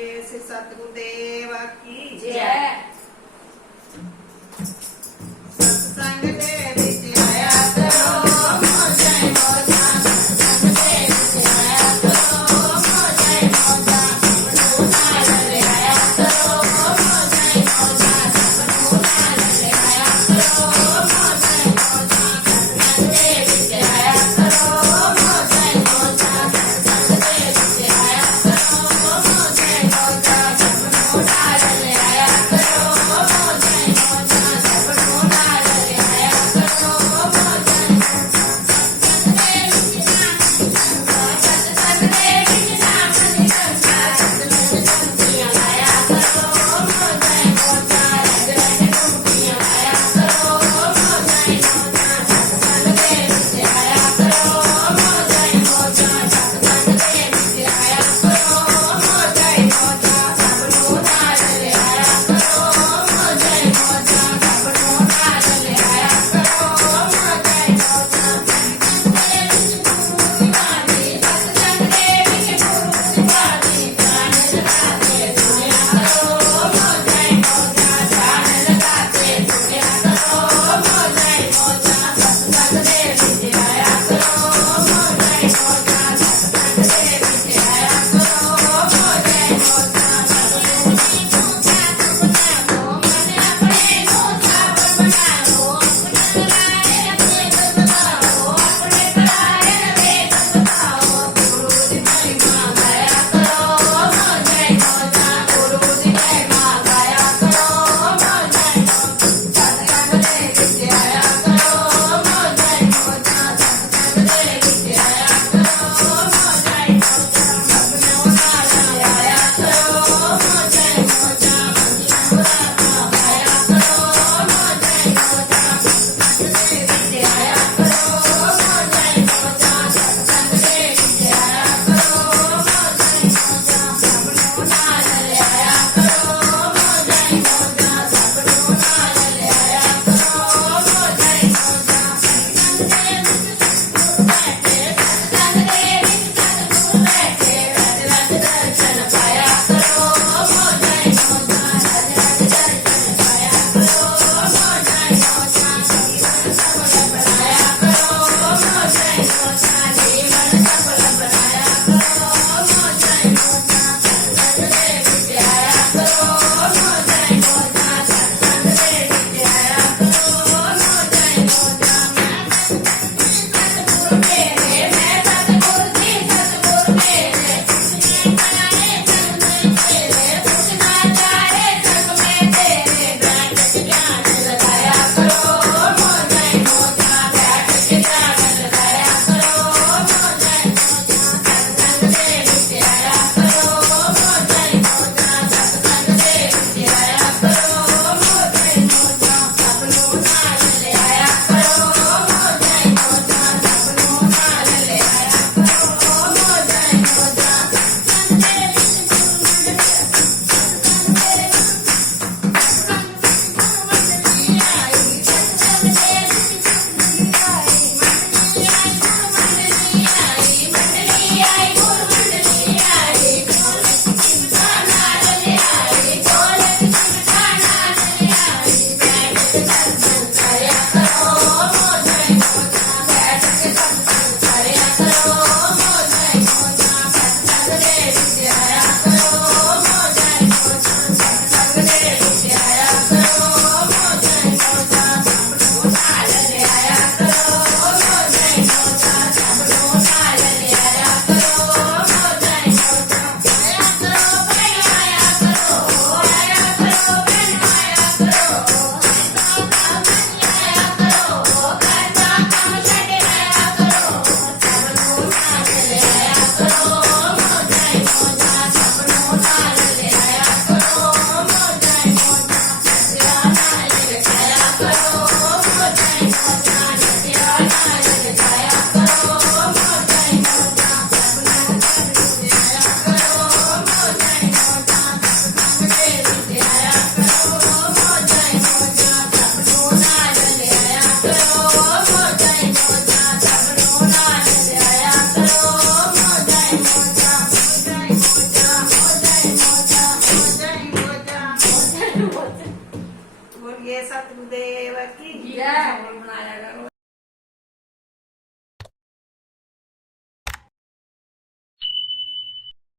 बोलिए श्री सतगुरुदेव की जय। सत्संग दे विच आया करो मौजा मौजा, सत्संग दे विच आया करो मौजा मौजा, मनु नाल रहाया करो मौजा मौजा, मनु नाल रहाया करो मौजा मौजा, सत्संग दे विच आया करो मौजा मौजा, सत्संग दे विच आया करो मौजा मौजा, मनु नाल रहाया करो ਮੰਗੇ ਸਤਿਗੁਰੂ ਦੇਵ ਕੀ ਜੈ ਬਣਾਇਆ ਕਰੋ